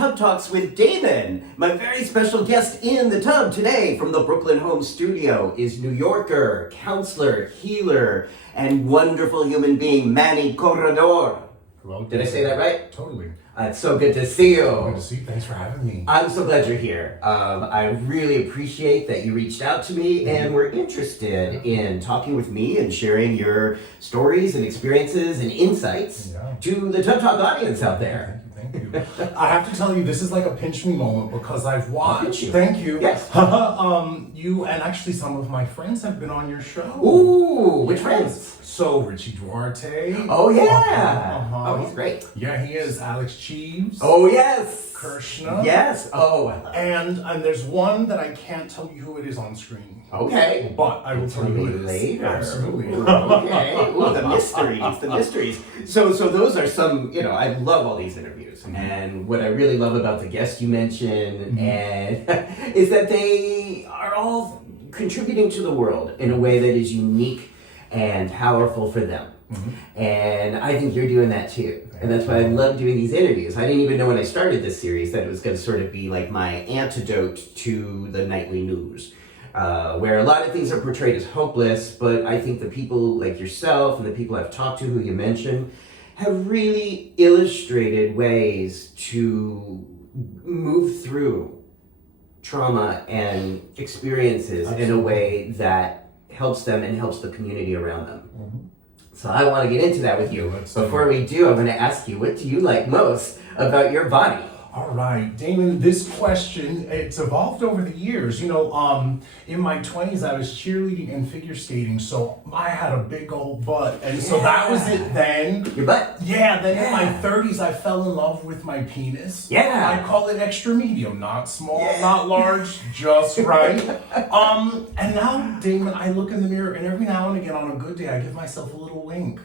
Tub Talks with Damon. My very special guest in the tub today from the Brooklyn home studio is New Yorker, counselor, healer, and wonderful human being, Manny Corredor. Hello. Did I say that right? Totally. It's so good to see you. Good to see you. Thanks for having me. I'm so glad you're here. I really appreciate that you reached out to me and were interested in talking with me and sharing your stories and experiences and insights to the Tub Talk audience out there. Thank you. I have to tell you, this is like a pinch me moment because I've watched. Thank you. Yes. You and actually some of my friends have been on your show. Ooh, which friends? So Richie Duarte. Oh yeah. Oh, he's great. Yeah, he is. Alex Cheeves. Oh yes. Kirshner. Yes. Oh. And there's one that I can't tell you who it is on screen. Okay. But I will tell you who it is later. Absolutely. Ooh, okay. Ooh, the mysteries. So those are some, I love all these interviews. And what I really love about the guests you mentioned and is that they are all contributing to the world in a way that is unique and powerful for them. And I think you're doing that too. And that's why I love doing these interviews. I didn't even know when I started this series that it was going to sort of be like my antidote to the nightly news, where a lot of things are portrayed as hopeless, but I think the people like yourself and the people I've talked to who you mentioned have really illustrated ways to move through trauma and experiences in a way that helps them and helps the community around them. So I want to get into that with you. Before we do, I'm going to ask you, what do you like most about your body? All right, Damon, this question, it's evolved over the years. In my 20s, I was cheerleading and figure skating, so I had a big old butt. And so that was it then. Your butt? Yeah, then in my 30s, I fell in love with my penis. Yeah. I call it extra medium, not small, not large, just right. And now, Damon, I look in the mirror, and every now and again on a good day, I give myself a little wink.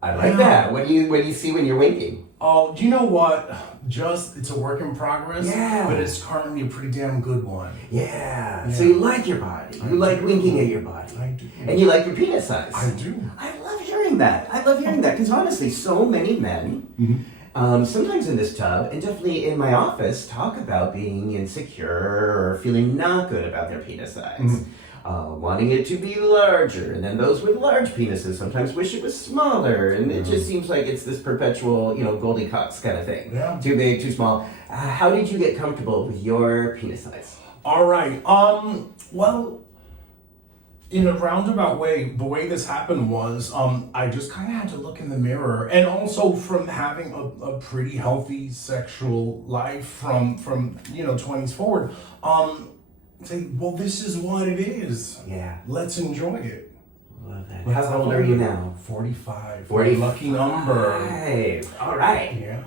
I like that. What do you see when you're winking? Oh, do you know what? It's a work in progress. Yeah. But it's currently a pretty damn good one. Yeah. So you like your body. You like winking at your body. I do. And you like your penis size. I do. I love hearing that. Because honestly, so many men, sometimes in this tub, and definitely in my office, talk about being insecure or feeling not good about their penis size. Wanting it to be larger, and then those with large penises sometimes wish it was smaller, and it just seems like it's this perpetual, Goldilocks kind of thing. Yeah. Too big, too small. How did you get comfortable with your penis size? All right. Well, in a roundabout way, the way this happened was, I just kind of had to look in the mirror, and also from having a pretty healthy sexual life from 20s forward, say, well, this is what it is. Yeah. Let's enjoy it. Love that. How old are you now? 45. 45. Lucky number. All right. Yeah.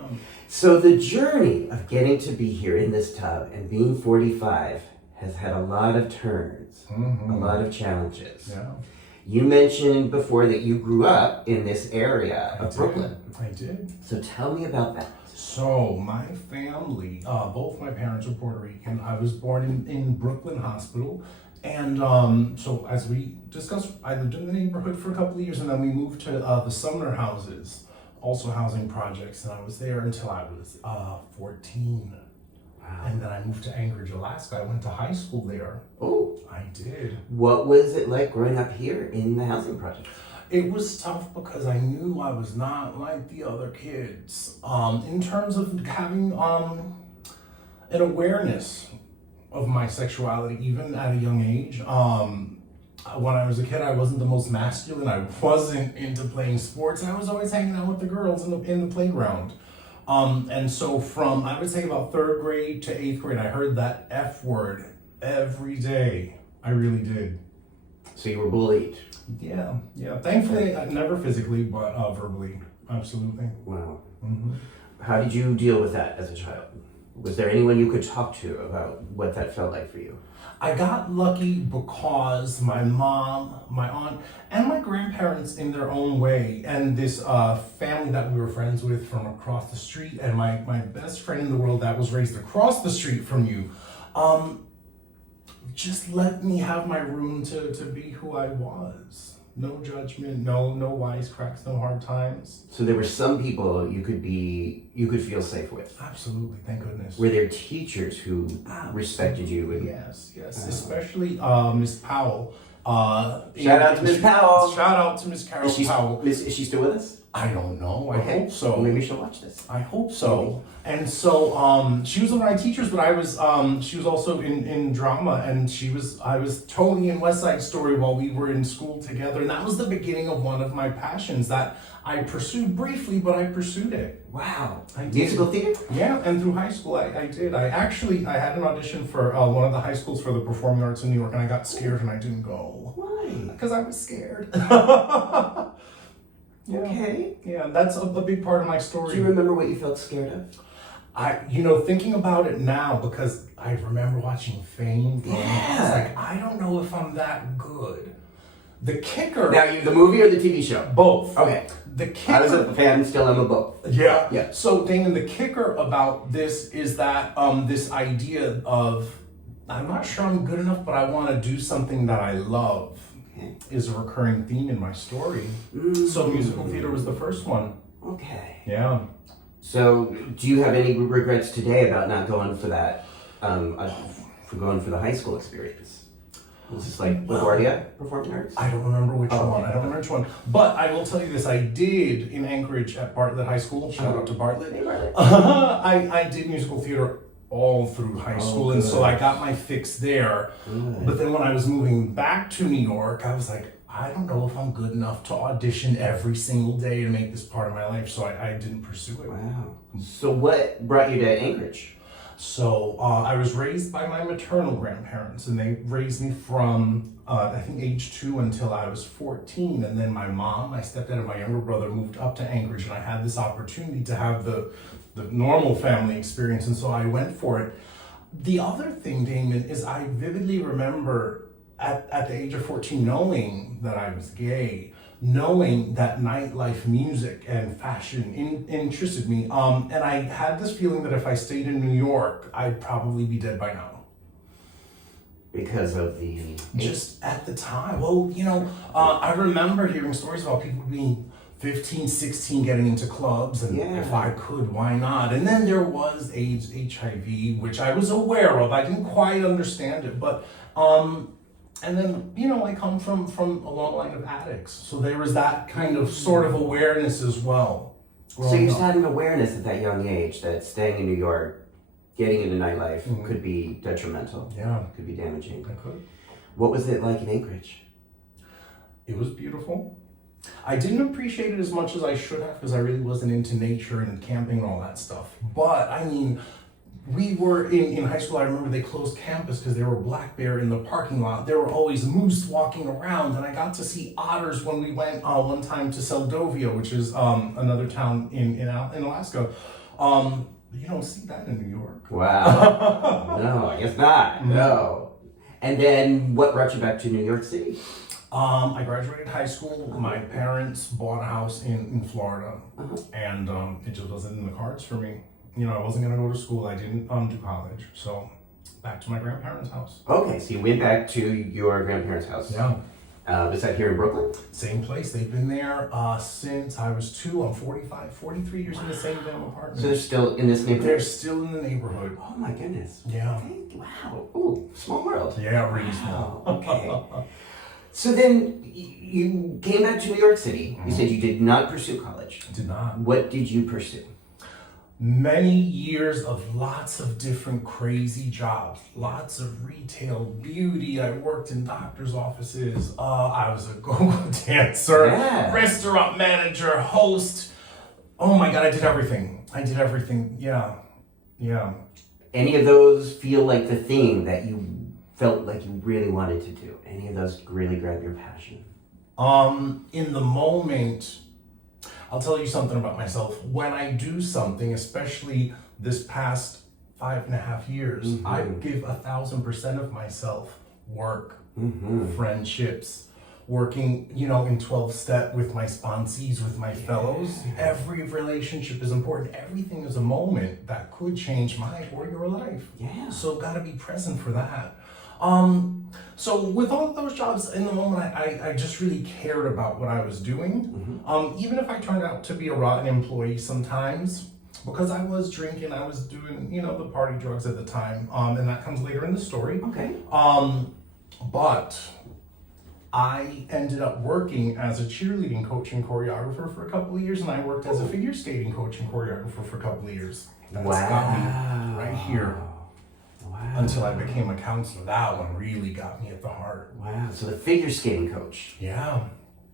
So the journey of getting to be here in this tub and being 45 has had a lot of turns, a lot of challenges. Yeah. You mentioned before that you grew up in this area of Brooklyn. I did. So tell me about that. So my family, both my parents are Puerto Rican. I was born in Brooklyn Hospital. And so as we discussed, I lived in the neighborhood for a couple of years, and then we moved to the Sumner houses, also housing projects. And I was there until I was 14. Wow. And then I moved to Anchorage, Alaska. I went to high school there. Oh. I did. What was it like growing up here in the housing project? It was tough because I knew I was not like the other kids. In terms of having an awareness of my sexuality, even at a young age. When I was a kid, I wasn't the most masculine. I wasn't into playing sports. I was always hanging out with the girls in the playground. And so from, I would say about 3rd grade to 8th grade, I heard that F word every day. I really did. So you were bullied? Yeah. Thankfully, never physically, but verbally. Absolutely. Wow. How did you deal with that as a child? Was there anyone you could talk to about what that felt like for you? I got lucky because my mom, my aunt, and my grandparents in their own way, and this family that we were friends with from across the street, and my best friend in the world that was raised across the street from you, just let me have my room to be who I was. No judgment, no wisecracks, no hard times. So there were some people you could feel safe with. Absolutely, thank goodness. Were there teachers who respected you? And, Yes, especially Miss Powell. Shout out to Miss Powell. Shout out to Miss Carol Powell. Is she still with us? I don't know. I hope so. Well, maybe she'll watch this. I hope so. And so she was one of my teachers, but she was also in drama, and I was Tony in West Side Story while we were in school together, and that was the beginning of one of my passions that I pursued briefly, but I pursued it. Wow. I did. Musical theater? Yeah, and through high school I did. I had an audition for one of the high schools for the performing arts in New York, and I got scared and I didn't go. Why? Because I was scared. Yeah. Okay. Yeah, that's a big part of my story. Do you remember what you felt scared of? Thinking about it now, because I remember watching Fame. Yeah. I was like, I don't know if I'm that good. The kicker. Now, the movie or the TV show? Both. Okay. The kicker. I was a fan, still am of both. Yeah. Yeah. So, Damon, the kicker about this is that this idea of, I'm not sure I'm good enough, but I want to do something that I love. Okay. Is a recurring theme in my story. So musical theater was the first one. Okay. Yeah. So, do you have any regrets today about not going for that, for going for the high school experience? Was this like LaGuardia Performing Arts? I don't remember which one. Okay. I don't remember which one. But I will tell you this: I did in Anchorage at Bartlett High School. Shout out to Bartlett. Hey, Bartlett. I did musical theater all through high school, and so I got my fix there. Good. But then when I was moving back to New York, I was like, I don't know if I'm good enough to audition every single day to make this part of my life, so I didn't pursue it. Wow. So what brought you to Anchorage? So I was raised by my maternal grandparents, and they raised me from I think age 2 until I was 14, and then my mom, my stepdad, and my younger brother moved up to Anchorage, and I had this opportunity to have the normal family experience, and so I went for it. The other thing, Damon, is I vividly remember at the age of 14 knowing that I was gay, knowing that nightlife music and fashion interested me, and I had this feeling that if I stayed in New York, I'd probably be dead by now. Because of the... Just at the time. Well, I remember hearing stories about people being 15, 16 getting into clubs, and if I could, why not? And then there was AIDS, HIV, which I was aware of. I didn't quite understand it, but and then, I come from a long line of addicts. So there was that kind of sort of awareness as well. So you just had an awareness at that young age that staying in New York, getting into nightlife could be detrimental. Yeah. Could be damaging. I could. What was it like in Anchorage? It was beautiful. I didn't appreciate it as much as I should have because I really wasn't into nature and camping and all that stuff. But, we were in high school. I remember they closed campus because there were black bear in the parking lot. There were always moose walking around, and I got to see otters when we went one time to Seldovia, which is another town in Alaska. You don't see that in New York. Wow. No, I guess not. No. And then what brought you back to New York City? I graduated high school. My parents bought a house in Florida, and it just wasn't in the cards for me. I wasn't going to go to school. I didn't do college. So back to my grandparents' house. Okay, so you went back to your grandparents' house. Yeah. Was that here in Brooklyn? Same place. They've been there since I was 2. I'm 45, 43 years in the same damn apartment. So they're still in this neighborhood? They're still in the neighborhood. Oh my goodness. Yeah. Okay. Wow. Ooh, small world. Yeah, really small. Okay. So then you came back to New York City. You said you did not pursue college. Did not. What did you pursue? Many years of lots of different crazy jobs, lots of retail, beauty. I worked in doctor's offices. I was a go-go dancer, restaurant manager, host. Oh my God, I did everything. Yeah. Any of those feel like the thing that you felt like you really wanted to do? Any of those really grab your passion? In the moment, I'll tell you something about myself. When I do something, especially this past 5.5 years, I give 1,000% of myself. Work, friendships, working, in 12-step with my sponsees, with my fellows. Every relationship is important. Everything is a moment that could change my or your life. Yeah. So gotta be present for that. So with all of those jobs, in the moment, I just really cared about what I was doing. Even if I turned out to be a rotten employee sometimes, because I was drinking, I was doing, the party drugs at the time, and that comes later in the story. Okay. But I ended up working as a cheerleading coach and choreographer for a couple of years, and I worked as a figure skating coach and choreographer for a couple of years. That's got me right here. Wow. Until I became a counselor. That one really got me at the heart. Wow. So the figure skating coach. Yeah.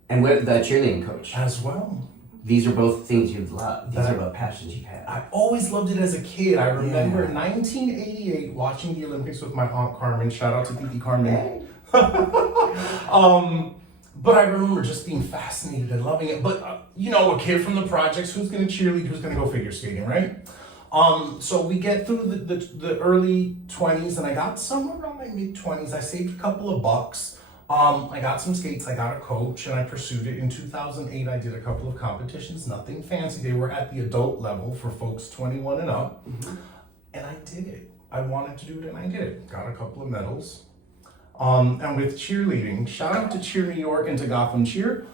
And what the cheerleading coach. As well. These are both things you've loved. These are both passions you've had. I always loved it as a kid. I remember in 1988 watching the Olympics with my Aunt Carmen. Shout out to Titi Carmen. But I remember just being fascinated and loving it. But, a kid from the projects, who's going to cheerlead, who's going to go figure skating, right? So we get through the early 20s, and I got somewhere around my mid-20s. I saved a couple of bucks. I got some skates, I got a coach, and I pursued it. In 2008, I did a couple of competitions, nothing fancy. They were at the adult level for folks 21 and up. And I did it. I wanted to do it, and I did it. Got a couple of medals. And with cheerleading, shout out to Cheer New York and to Gotham Cheer.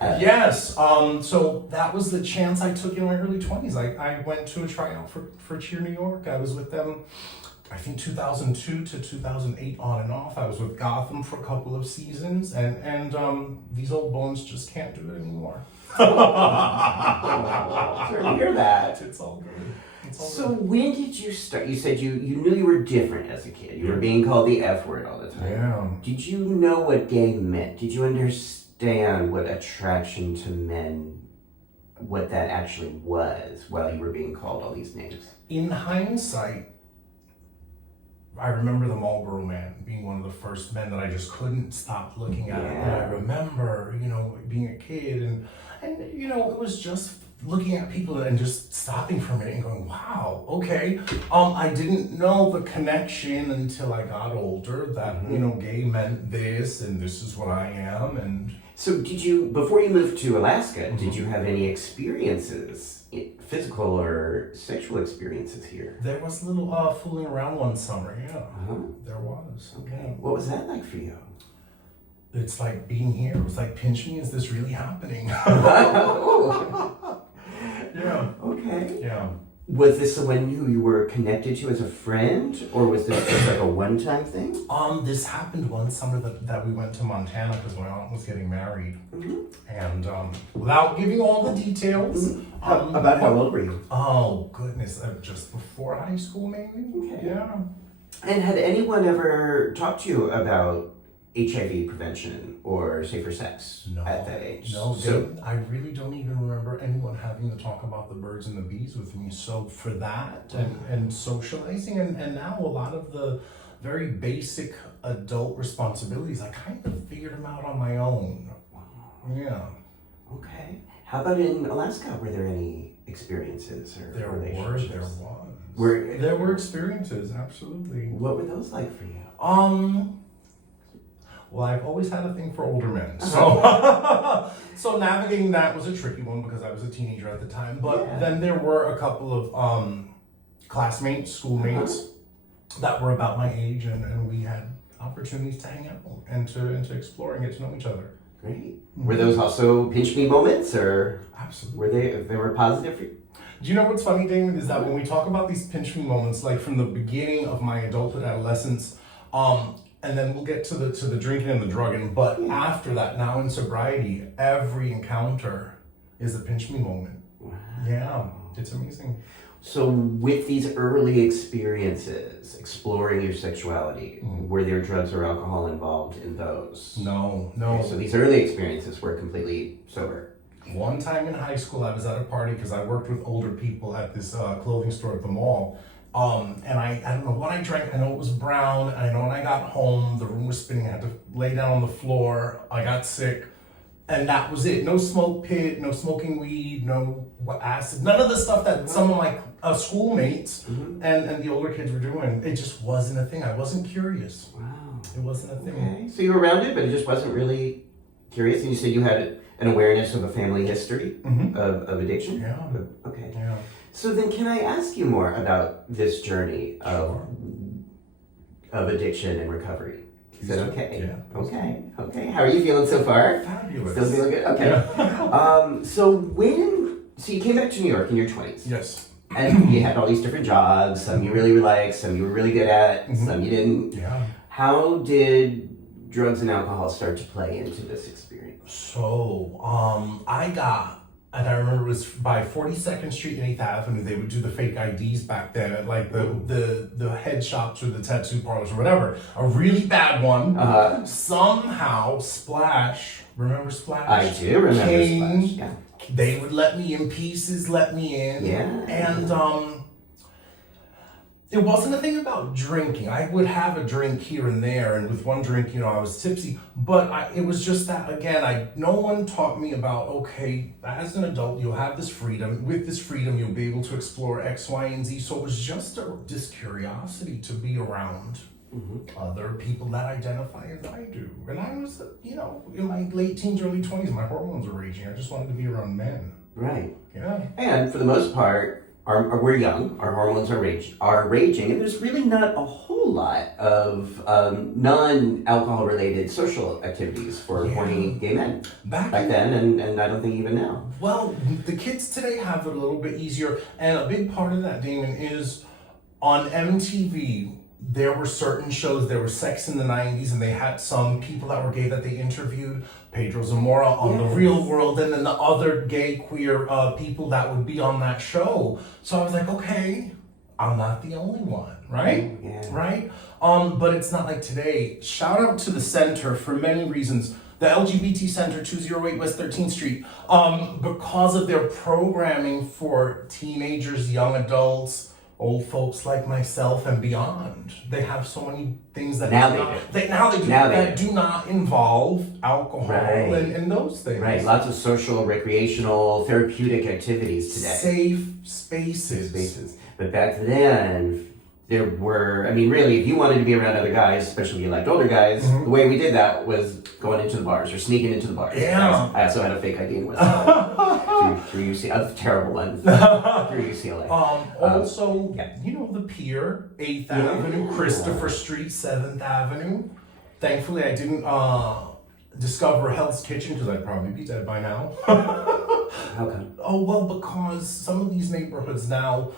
Yes. So that was the chance I took in my early 20s. I went to a tryout for Cheer New York. I was with them, I think 2002 to 2008 on and off. I was with Gotham for a couple of seasons, and these old bones just can't do it anymore. Sorry to hear that. It's all good. So when did you start? You said you knew you were different as a kid. You were being called the F word all the time. Yeah. Did you know what gay meant? Did you understand what attraction to men, what that actually was while you were being called all these names? In hindsight, I remember the Marlboro Man being one of the first men that I just couldn't stop looking at. And I remember, being a kid and it was just looking at people and just stopping for a minute and going, wow, okay. I didn't know the connection until I got older that, gay meant this and this is what I am. And so did you, before you moved to Alaska, did you have any experiences, physical or sexual experiences here? There was a little fooling around one summer, There was. Okay. What was that like for you? It's like being here. It was like, pinch me, is this really happening? Yeah. Okay. Yeah. Was this someone who you were connected to as a friend, or was this just like a one-time thing? This happened one summer that we went to Montana because my aunt was getting married. And without giving all the details. About how old were you? Oh, goodness. Just before high school, maybe? Okay. Yeah. And had anyone ever talked to you about HIV prevention or safer sex at that age? No, I really don't even remember anyone having to talk about the birds and the bees with me. So for that and socializing and now a lot of the very basic adult responsibilities, I kind of figured them out on my own. Yeah. Okay. How about in Alaska? Were there any experiences or relationships? There were experiences, absolutely. What were those like for you? Well, I've always had a thing for older men, so so navigating that was a tricky one because I was a teenager at the time. But then there were a couple of classmates, schoolmates that were about my age, and we had opportunities to hang out and to explore and get to know each other. Great. Were those also pinch me moments, or absolutely they were positive for you? Do you know what's funny, Damon, is that when we talk about these pinch me moments, like from the beginning of my adulthood, adolescence, and then we'll get to the drinking and the drugging, but after that, now in sobriety, every encounter is a pinch me moment. Wow. Yeah, it's amazing. So with these early experiences, exploring your sexuality, were there drugs or alcohol involved in those? No. Okay, so these early experiences were completely sober. One time in high school, I was at a party because I worked with older people at this clothing store at the mall. And I don't know what I drank. I know it was brown. I know when I got home, the room was spinning. I had to lay down on the floor. I got sick. And that was it. No smoke pit, no smoking weed, no acid. None of the stuff that some of my schoolmates and the older kids were doing. It just wasn't a thing. I wasn't curious. Wow. It wasn't a thing. Okay. So you were around it, but it just wasn't really curious. And you said you had an awareness of a family history of addiction? Yeah. Okay. Yeah. So then can I ask you more about this journey of addiction and recovery? Is that okay? Yeah. Okay. How are you feeling so far? Fabulous. Still feeling good? Okay. Yeah. So you came back to New York in your 20s. Yes. And you had all these different jobs. Some you really liked, some you were really good at, some you didn't. Yeah. How did drugs and alcohol start to play into this experience? So, and I remember it was by 42nd Street and 8th Avenue, they would do the fake IDs back then at like the head shops or the tattoo parlors or whatever. A really bad one. Somehow Splash, remember Splash? I do remember came, Splash, yeah. They would let me in pieces, let me in. Yeah. And it wasn't a thing about drinking. I would have a drink here and there, and with one drink, I was tipsy. But it was just that, again, no one taught me about, okay, as an adult, you'll have this freedom. With this freedom, you'll be able to explore X, Y, and Z. So it was just this curiosity to be around other people that identify as I do. And I was, in my late teens, early 20s, my hormones were raging. I just wanted to be around men. Right. Yeah. And for the most part, we're young, our hormones are raging, and there's really not a whole lot of non-alcohol related social activities for horny gay men back then, and I don't think even now. Well, the kids today have it a little bit easier, and a big part of that, Damon, is on MTV. There were certain shows, there was Sex in the 90s, and they had some people that were gay that they interviewed, Pedro Zamora on The Real World, and then the other gay, queer people that would be on that show. So I was like, okay, I'm not the only one, right? Yeah. Right? But it's not like today. Shout out to the center for many reasons. The LGBT Center, 208 West 13th Street, because of their programming for teenagers, young adults, old folks like myself and beyond. They have so many things that do not involve alcohol and those things. Right, lots of social, recreational, therapeutic activities today. Safe spaces. But back then, there were, really, if you wanted to be around other guys, especially if you liked older guys, the way we did that was going into the bars or sneaking into the bars. Yeah. I also had a fake ID in West through UCLA, a terrible one, through UCLA. Also, the pier, 8th Avenue, Christopher Street, 7th Avenue. Thankfully, I didn't discover Hell's Kitchen because I'd probably be dead by now. How come? Oh, well, because some of these neighborhoods now,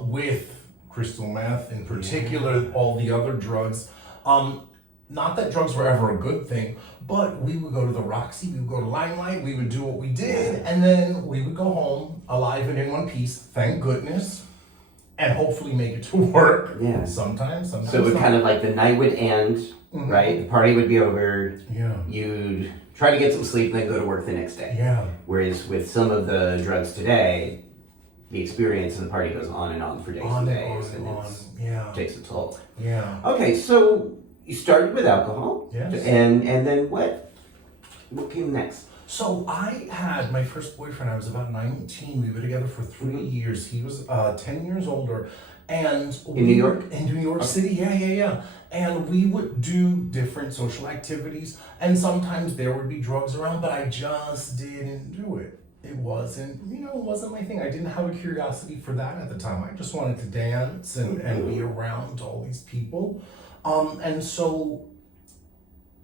with crystal meth in particular, all the other drugs, not that drugs were ever a good thing, but we would go to the Roxy, we would go to Limelight, we would do what we did, and then we would go home alive and in one piece, thank goodness, and hopefully make it to work. Yeah. Sometimes So it would kind of like the night would end, right? The party would be over. Yeah. You'd try to get some sleep and then go to work the next day. Yeah. Whereas with some of the drugs today, the experience and the party goes on and on for days and days, and it takes a toll. Yeah. Okay, so you started with alcohol. Yes. And then what came next? So I had my first boyfriend, I was about 19. We were together for 3 years. He was 10 years older. And in New York? In New York City, yeah. And we would do different social activities. And sometimes there would be drugs around, but I just didn't do it. It wasn't my thing. I didn't have a curiosity for that at the time. I just wanted to dance and be around all these people. And so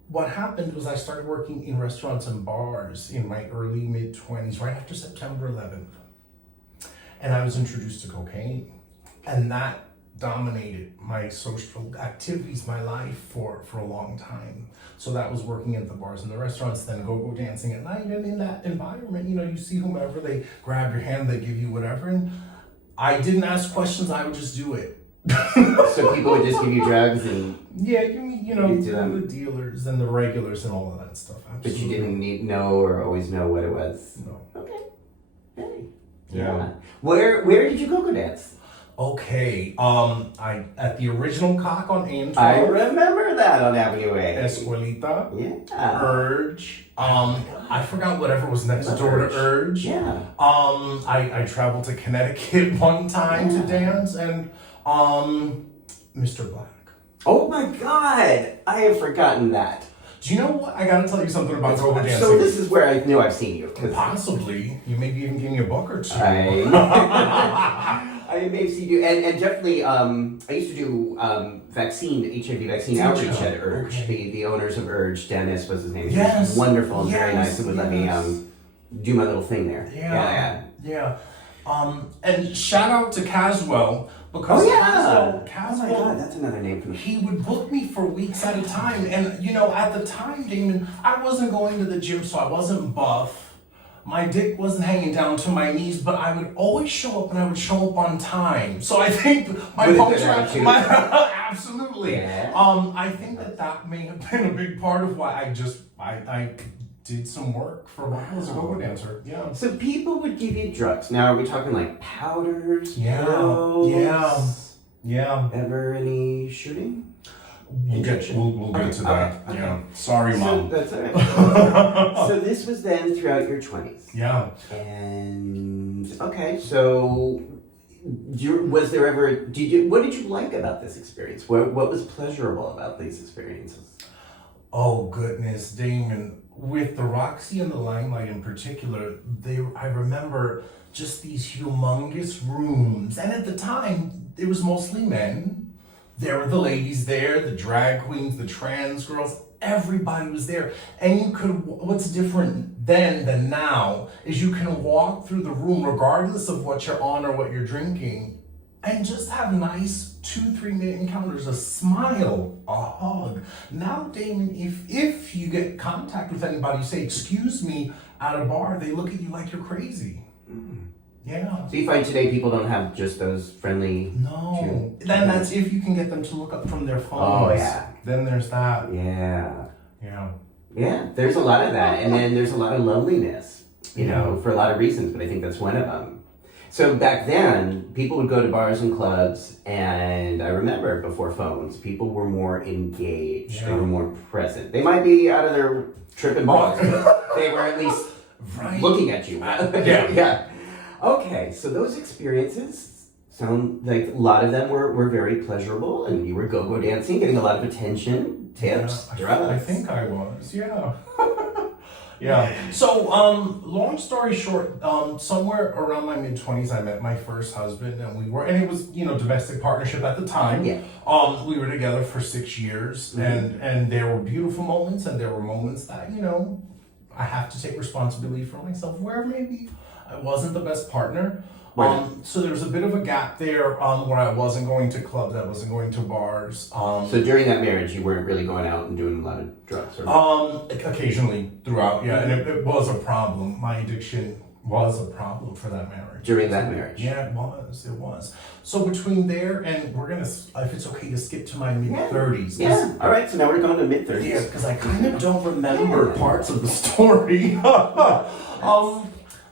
what happened was I started working in restaurants and bars in my early mid-20s, right after September 11th. And I was introduced to cocaine. And that dominated my social activities, my life for a long time. So that was working at the bars and the restaurants, then go dancing at night. And in that environment, you see whomever, they grab your hand, they give you whatever. And I didn't ask questions, I would just do it. So people would just give you drugs and... Yeah, the dealers and the regulars and all of that stuff. Absolutely. But you didn't know or always know what it was? No. Okay. Hey. Yeah. Where did you go dance? Okay, I at the original Cock on A&12. I remember that on Avenue A. Escuelita. Yeah. Urge. I forgot whatever was next door to Urge. Yeah. I traveled to Connecticut one time to dance, and Mr. Black. Oh my God! I have forgotten that. Do you know what? I gotta tell you something about go-go dancing. So this is where I knew I've seen you. Possibly. You maybe even gave me a book or two. I It makes you do, and definitely, I used to do HIV vaccine outreach at Urge. Okay. The owners of Urge, Dennis was his name. Yes. He was wonderful and very Yes. nice, and would let me do my little thing there. Yeah. And shout out to Caswell, because Caswell, oh my God, that's another name for me. he would book me for weeks at a time. And you know, at the time, Damon, I wasn't going to the gym, so I wasn't buff. My dick wasn't hanging down to my knees, but I would always show up, and I would show up on time. So I think my punctuality, absolutely. Yeah. I think that may have been a big part of why I did some work for a while as a go-go dancer. Yeah. So people would give you drugs. Now, are we talking like powders, pills? Yeah. Ever any shooting? We'll get to that. Okay. Yeah. Sorry, Mom. That's all right. So this was then throughout your 20s. Yeah. And okay, so was there ever? What did you like about this experience? What was pleasurable about these experiences? Oh goodness, Damon. With the Roxy and the Limelight in particular, I remember just these humongous rooms, and at the time it was mostly men. There were the ladies there, the drag queens, the trans girls, everybody was there. And what's different then than now is you can walk through the room regardless of what you're on or what you're drinking and just have nice 2-3 minute encounters, a smile, a hug. Now, Damon, if you get contact with anybody, you say, excuse me, at a bar, they look at you like you're crazy. Mm. Yeah. So you find today people don't have just those friendly... No. Then that's if you can get them to look up from their phones. Oh, yeah. Then there's that. Yeah. Yeah. Yeah, there's a lot of that. And then there's a lot of loneliness, you know, for a lot of reasons, but I think that's one of them. So back then, people would go to bars and clubs, and I remember before phones, people were more engaged. Yeah. They were more present. They might be out of their tripping balls, but they were at least looking at you. Yeah. Okay, so those experiences sound like a lot of them were very pleasurable, and you were go-go dancing, getting a lot of attention, tips, drugs. I think I was, yeah. Yeah. So, long story short, somewhere around my mid-20s, I met my first husband, and it was, domestic partnership at the time. Yeah. We were together for 6 years, mm-hmm. and there were beautiful moments, and there were moments that, I have to take responsibility for myself, where maybe I wasn't the best partner. Right. So there was a bit of a gap there where I wasn't going to clubs, I wasn't going to bars. So during that marriage, you weren't really going out and doing a lot of drugs? Or... Occasionally throughout, yeah. And it was a problem. My addiction was a problem for that marriage. During that marriage? Yeah, it was. So between there and we're going to, if it's okay to skip to my mid-30s. Yeah, all right. So now we're going to mid-30s. Yeah, because I kind of don't remember parts of the story.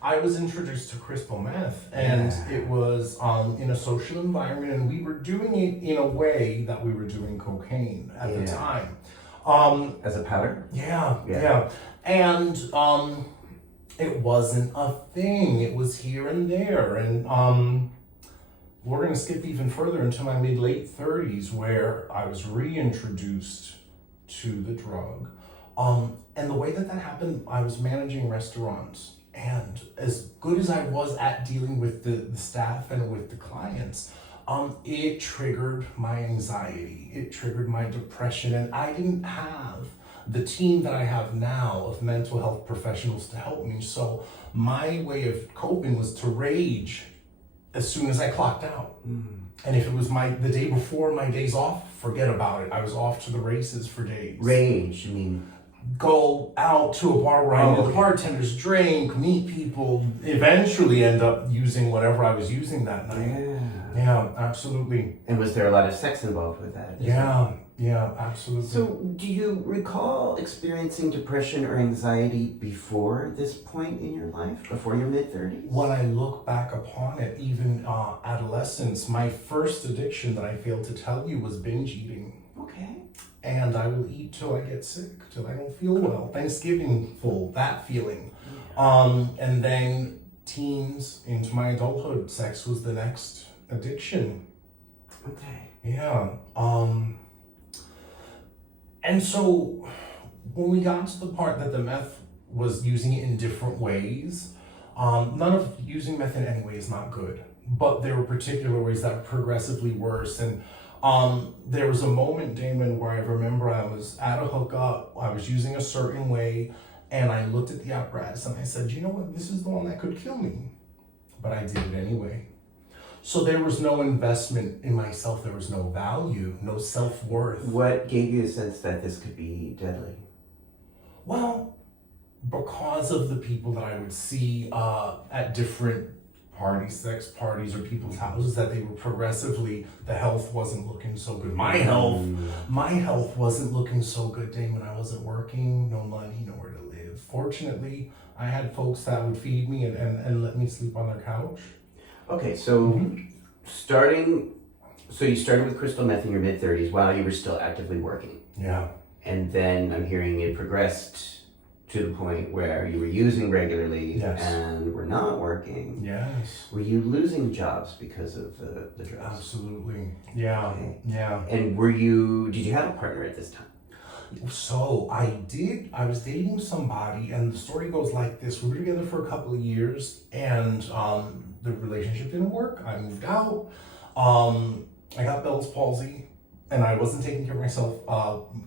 I was introduced to crystal meth, and it was in a social environment, and we were doing it in a way that we were doing cocaine at the time. As a powder? Yeah. And it wasn't a thing. It was here and there. And we're going to skip even further into my mid-late 30s, where I was reintroduced to the drug. And the way that happened, I was managing restaurants. And as good as I was at dealing with the staff and with the clients, it triggered my anxiety. It triggered my depression. And I didn't have the team that I have now of mental health professionals to help me. So my way of coping was to rage as soon as I clocked out. Mm. And if it was the day before my days off, forget about it. I was off to the races for days. Rage, you mean? Go out to a bar where I knew the bartenders, drink, meet people, eventually end up using whatever I was using that night. Yeah, absolutely. And was there a lot of sex involved with that? Yeah, absolutely. So do you recall experiencing depression or anxiety before this point in your life, before your mid-30s? When I look back upon it, even adolescence, my first addiction that I failed to tell you was binge eating. Okay. And I will eat till I get sick, till I don't feel well. Thanksgiving full, that feeling. And then teens into my adulthood, sex was the next addiction. Okay. Yeah. And so when we got to the part that the meth was using it in different ways, none of using meth in any way is not good. but there were particular ways that were progressively worse. And there was a moment, Damon, where I remember I was at a hookup, I was using a certain way, and I looked at the apparatus and I said, you know what, this is the one that could kill me. But I did it anyway. So there was no investment in myself, there was no value, no self-worth. What gave you a sense that this could be deadly? Well, because of the people that I would see at different parties, sex parties, or people's houses, that they were progressively, the health wasn't looking so good. My health wasn't looking so good, Damon. I wasn't working, no money, nowhere to live. Fortunately, I had folks that would feed me and let me sleep on their couch. Okay, so you started with crystal meth in your mid-30s while you were still actively working. Yeah. And then I'm hearing it progressed to the point where you were using regularly and were not working. Yes. Were you losing jobs because of the drugs? Absolutely. Yeah. Okay. Yeah. And did you have a partner at this time? So I did. I was dating somebody, and the story goes like this. We were together for a couple of years, and the relationship didn't work. I moved out. I got Bell's palsy, and I wasn't taking care of myself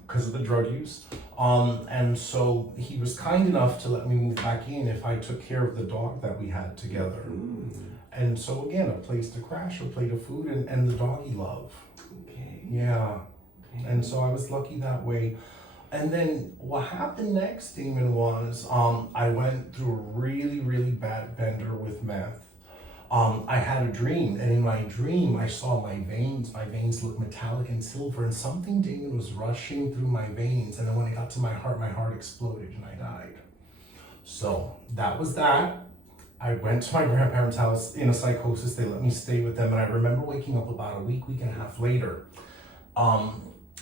because of the drug use. And so he was kind enough to let me move back in if I took care of the dog that we had together. And so again, a place to crash, a plate of food, and the doggy love. Okay. Yeah. And so I was lucky that way. And then what happened next, Damon, was I went through a really, really bad bender with meth. I had a dream, and in my dream, I saw my veins. My veins looked metallic and silver, and something, Damon, was rushing through my veins. And then when it got to my heart exploded, and I died. So that was that. I went to my grandparents' house in a psychosis. They let me stay with them, and I remember waking up about a week and a half later.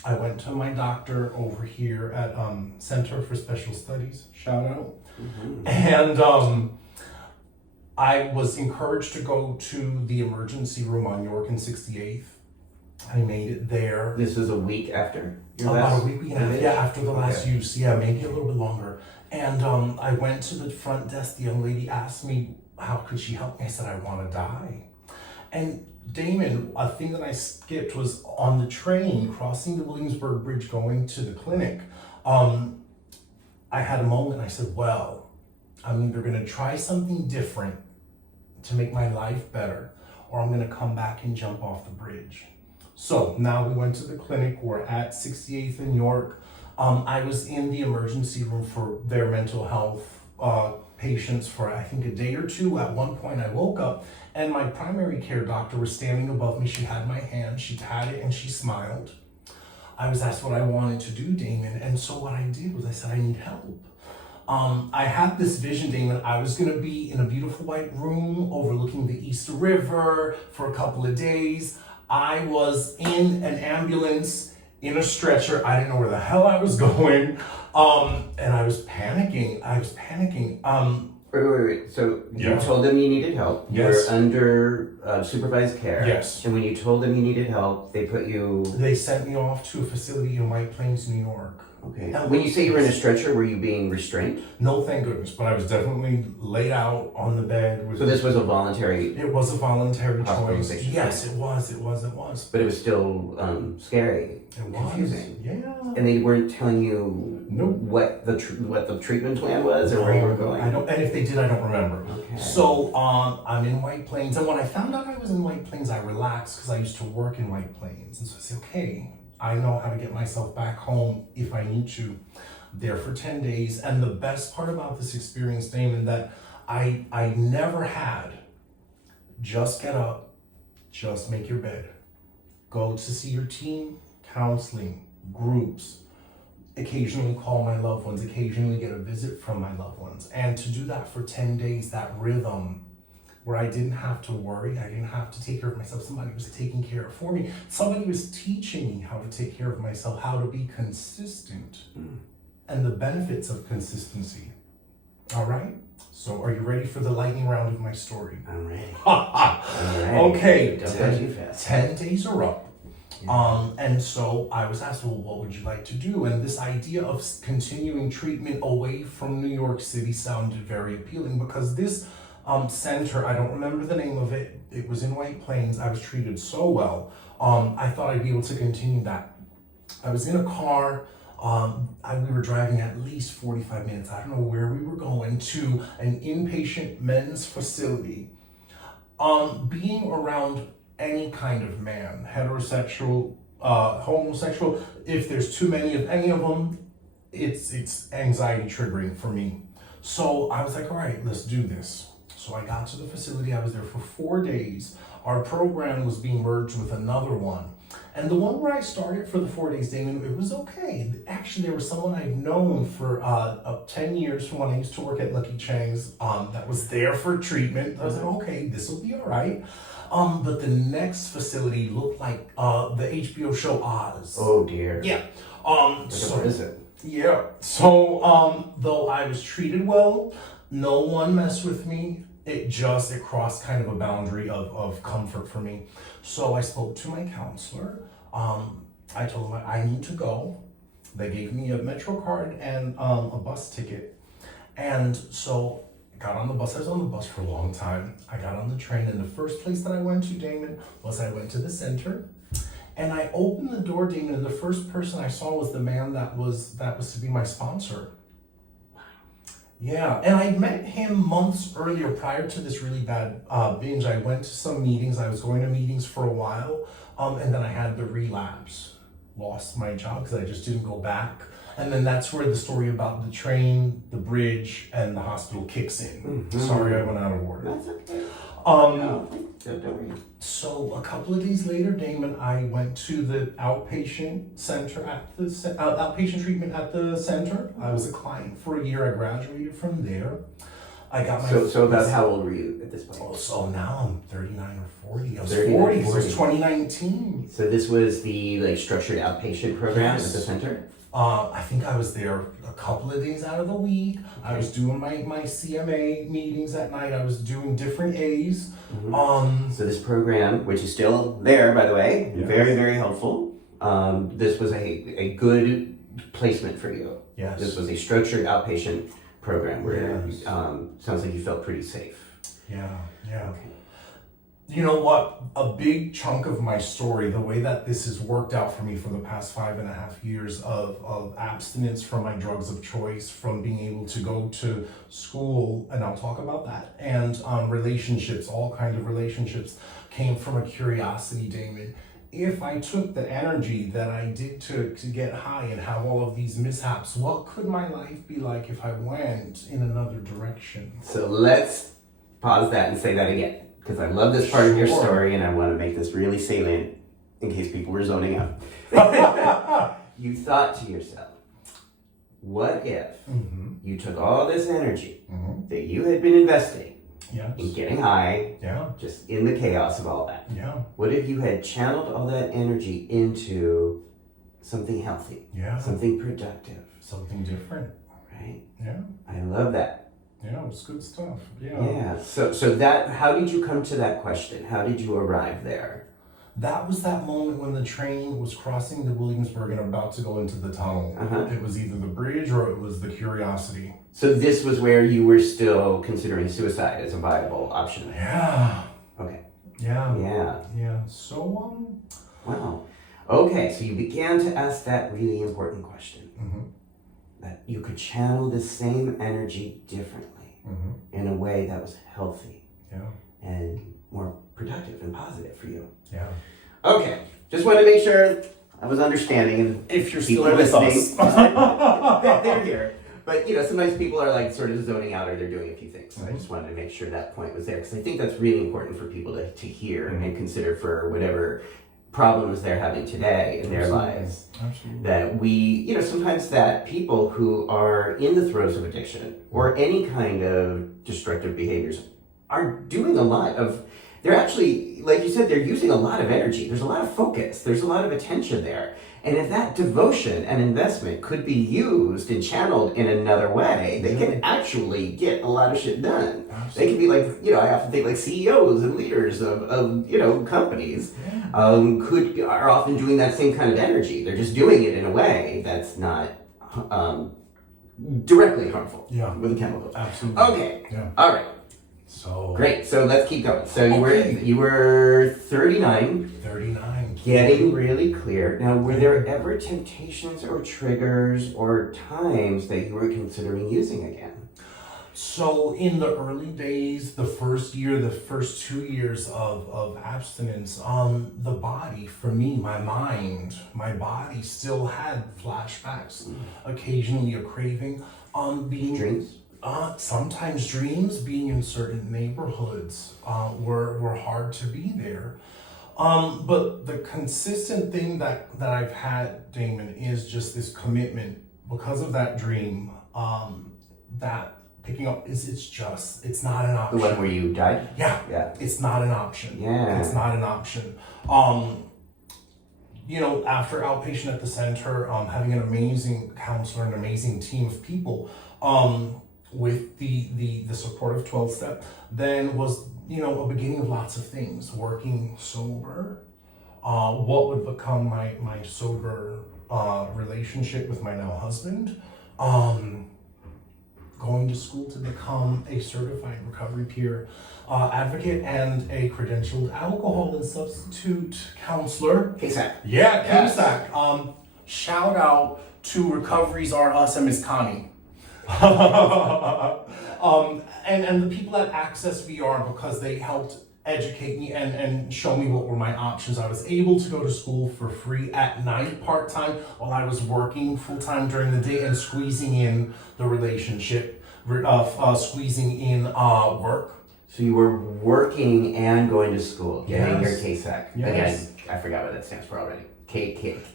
I went to my doctor over here at Center for Special Studies, shout out. And I was encouraged to go to the emergency room on York and 68th. I made it there. This was a week after your About a week and a half, yeah, after the last use, yeah, maybe a little bit longer. And I went to the front desk. The young lady asked me, how could she help me? I said, I want to die. And Damon, a thing that I skipped was on the train crossing the Williamsburg Bridge going to the clinic. I had a moment and I said, well, I'm either going to try something different to make my life better, or I'm going to come back and jump off the bridge. So now we went to the clinic. We're at 68th and York. I was in the emergency room for their mental health patients for I think a day or two. At one point I woke up and my primary care doctor was standing above me. She had my hand, she patted it, and she smiled. I was asked what I wanted to do, Damon, and so what I did was I said, I need help. I had this vision, Damon. I was gonna be in a beautiful white room overlooking the East River for a couple of days. I was in an ambulance in a stretcher. I didn't know where the hell I was going. And I was panicking. Wait. So you told them you needed help. Yes. You were under supervised care. Yes. And when you told them you needed help, they sent me off to a facility in White Plains, New York. Okay. When you say you were in a stretcher, were you being restrained? No, thank goodness. But I was definitely laid out on the bed. So this was a voluntary... It was a voluntary choice. hospitalization. Yes, it was. But it was still scary. It was. Confusing. Yeah. And they weren't telling you what the treatment plan was or where you were going? And if they did, I don't remember. Okay. So I'm in White Plains. And when I found out I was in White Plains, I relaxed because I used to work in White Plains. And so I said, okay, I know how to get myself back home if I need to. There for 10 days. And the best part about this experience, Damon, that I never had, just get up, just make your bed. Go to see your team, counseling, groups, occasionally call my loved ones, occasionally get a visit from my loved ones. And to do that for 10 days, that rhythm where I didn't have to worry, I didn't have to take care of myself, somebody was taking care of for me. Somebody was teaching me how to take care of myself, how to be consistent, and the benefits of consistency. All right? So are you ready for the lightning round of my story? I'm ready. I'm ready. Okay, Don't go too fast. 10 days are up. And so I was asked, well, what would you like to do? And this idea of continuing treatment away from New York City sounded very appealing because this center. I don't remember the name of it. It was in White Plains. I was treated so well. I thought I'd be able to continue that. I was in a car. We were driving at least 45 minutes. I don't know where we were going, to an inpatient men's facility. Being around any kind of man, heterosexual, homosexual, if there's too many of any of them, it's anxiety triggering for me. So I was like, all right, let's do this. So I got to the facility. I was there for 4 days. Our program was being merged with another one. And the one where I started for the 4 days, Damon, it was okay. Actually, there was someone I've known for 10 years from when I used to work at Lucky Chang's that was there for treatment. I was like, okay, this will be all right. But the next facility looked like the HBO show Oz. Oh dear. Yeah. So is it? Yeah. So though I was treated well, no one messed with me. It crossed kind of a boundary of comfort for me. So I spoke to my counselor. I told them I need to go. They gave me a Metro card and a bus ticket. And so I got on the bus. I was on the bus for a long time. I got on the train, and the first place that I went to, Damon, was I went to the center. And I opened the door, Damon, and the first person I saw was the man that was to be my sponsor. Yeah, and I met him months earlier prior to this really bad binge. I went to some meetings. I was going to meetings for a while, and then I had the relapse. Lost my job because I just didn't go back. And then that's where the story about the train, the bridge, and the hospital kicks in. Mm-hmm. Sorry, I went out of order. That's okay. Don't worry. So a couple of days later, Damon, I went to the outpatient center at the outpatient treatment at the center. I was a client for a year. I graduated from there. I got my so about how old were you at this point? Oh, so now I'm 39 or 40. I was 39, 40 because it was 2019. So this was the structured outpatient program at the center? I think I was there a couple of days out of the week. Okay. I was doing my CMA meetings at night. I was doing different A's. Mm-hmm. So this program, which is still there, by the way, yes. Very, very helpful. This was a good placement for you. Yes. This was a structured outpatient program where sounds like you felt pretty safe. Yeah. Okay. You know what? A big chunk of my story, the way that this has worked out for me for the past 5.5 years of abstinence from my drugs of choice, from being able to go to school, and I'll talk about that, and relationships, all kinds of relationships, came from a curiosity, Damon. If I took the energy that I did to get high and have all of these mishaps, what could my life be like if I went in another direction? So let's pause that and say that again, because I love this part of your story and I want to make this really salient in case people were zoning out. You thought to yourself, what if you took all this energy that you had been investing in getting high, just in the chaos of all that? What if you had channeled all that energy into something healthy, something productive, something different, right? Yeah, I love that. Yeah, it was good stuff. Yeah. So that, how did you come to that question? How did you arrive there? That was that moment when the train was crossing the Williamsburg and about to go into the tunnel. It was either the bridge or it was the curiosity. So this was where you were still considering suicide as a viable option? Yeah. Okay. Yeah. So, Wow. Okay, so you began to ask that really important question. That you could channel the same energy differently in a way that was healthy and more productive and positive for you. Yeah. Okay, just wanted to make sure I was understanding. And if you're still listening, they're here. But sometimes people are like sort of zoning out or they're doing a few things. So I just wanted to make sure that point was there because I think that's really important for people to hear and consider for whatever problems they're having today in their lives. Absolutely. That we, sometimes that people who are in the throes of addiction or any kind of destructive behaviors are doing a lot of, they're actually, like you said, they're using a lot of energy. There's a lot of focus. There's a lot of attention there. And if that devotion and investment could be used and channeled in another way, they can actually get a lot of shit done. Absolutely. They can be like, I often think like CEOs and leaders of companies are often doing that same kind of energy. They're just doing it in a way that's not directly harmful with the chemicals. Absolutely. Okay. Yeah. All right. So Great. So let's keep going. So Okay. you were 39, 39. getting really clear. Now, were there ever temptations or triggers or times that you were considering using again? So in the early days, the first year, the first 2 years of abstinence, the body, for me, my mind, my body still had flashbacks, occasionally a craving, being Dreams? sometimes dreams, being in certain neighborhoods, were hard to be there. But the consistent thing that I've had, Damon, is just this commitment because of that dream, that picking up it's not an The option. one where you died? Yeah, Yeah. it's not an option. Yeah. It's not an option. After outpatient at the center, having an amazing counselor, an amazing team of people, with the support of 12-step, then was, a beginning of lots of things. Working sober, what would become my sober relationship with my now husband, going to school to become a certified recovery peer advocate and a credentialed alcohol and substitute counselor. KSAC. Yeah, Yes. KSAC. Shout out to Recoveries Are Us and Miss Connie. And the people at Access VR, because they helped educate me and show me what were my options. I was able to go to school for free at night, part-time, while I was working full-time during the day and squeezing in the relationship, squeezing in work. So you were working and going to school, getting Yes. your KSAC. Yes. Again, I forgot what that stands for already.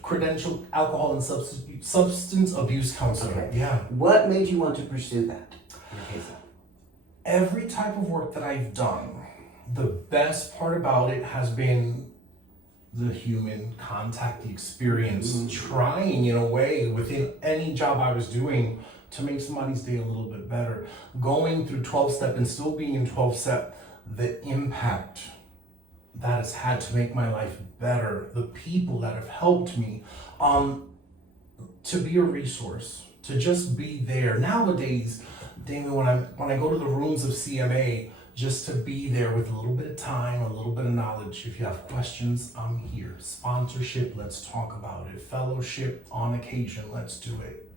Credentialed alcohol and substance abuse counselor. Okay. Yeah. What made you want to pursue that? Your KSAC. Every type of work that I've done, the best part about it has been the human contact, the experience, trying in a way within any job I was doing to make somebody's day a little bit better. Going through 12-step and still being in 12-step, the impact that has had to make my life better, the people that have helped me, to be a resource, to just be there. Nowadays, Damon, when I go to the rooms of CMA, just to be there with a little bit of time, a little bit of knowledge. If you have questions, I'm here. Sponsorship, let's talk about it. Fellowship, on occasion, let's do it.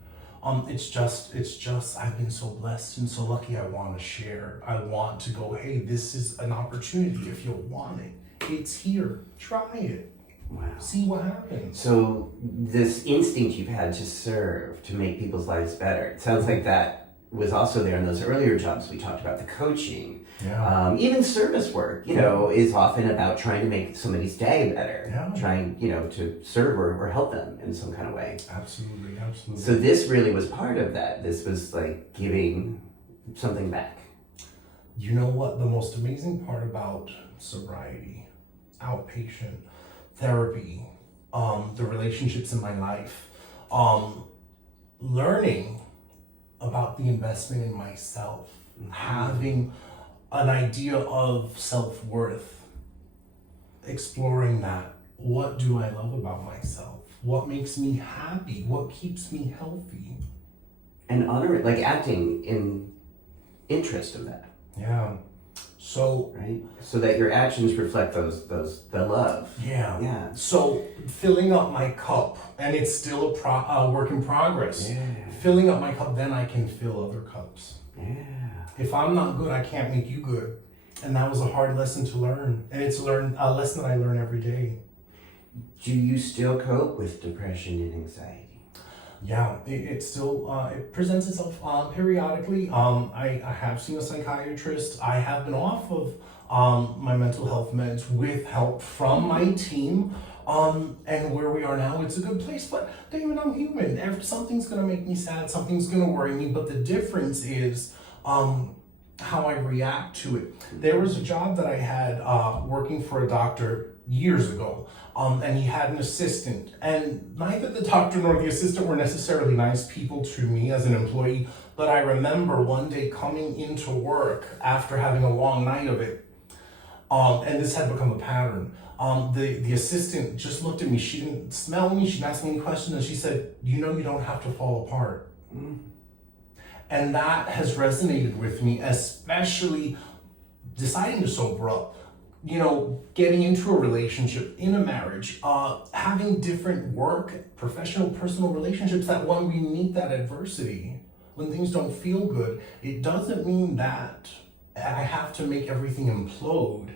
It's just, I've been so blessed and so lucky. I want to share. I want to go, hey, this is an opportunity. If you want it, it's here. Try it. Wow. See what happens. So this instinct you've had to serve, to make people's lives better, it sounds like that was also there in those earlier jobs we talked about, the coaching. Yeah. Even service work, is often about trying to make somebody's day better. Yeah. Trying, to serve or help them in some kind of way. Absolutely. So this really was part of that. This was like giving something back. You know what? The most amazing part about sobriety, outpatient therapy, the relationships in my life, learning about the investment in myself, having an idea of self-worth, exploring that. What do I love about myself? What makes me happy? What keeps me healthy? And honor it, like acting in interest of that. Yeah. So, right? So that your actions reflect the love. yeah. Yeah. So filling up my cup, and it's still a work in progress. Yeah. Filling up my cup, then I can fill other cups. Yeah. If I'm not good, I can't make you good. And that was a hard lesson to learn. And it's a lesson that I learn every day. Do you still cope with depression and anxiety? Yeah, it still it presents itself periodically. I have seen a psychiatrist. I have been off of my mental health meds with help from my team. And where we are now, it's a good place. But Damon, I'm human. Something's gonna make me sad. Something's gonna worry me. But the difference is how I react to it. There was a job that I had working for a doctor years ago. And he had an assistant, and neither the doctor nor the assistant were necessarily nice people to me as an employee, but I remember one day coming into work after having a long night of it, and this had become a pattern. The assistant just looked at me. She didn't smell me, she didn't ask me any questions, and she said, you don't have to fall apart. And that has resonated with me, especially deciding to sober up, getting into a relationship, in a marriage, having different work, professional, personal relationships, that when we meet that adversity, when things don't feel good, it doesn't mean that I have to make everything implode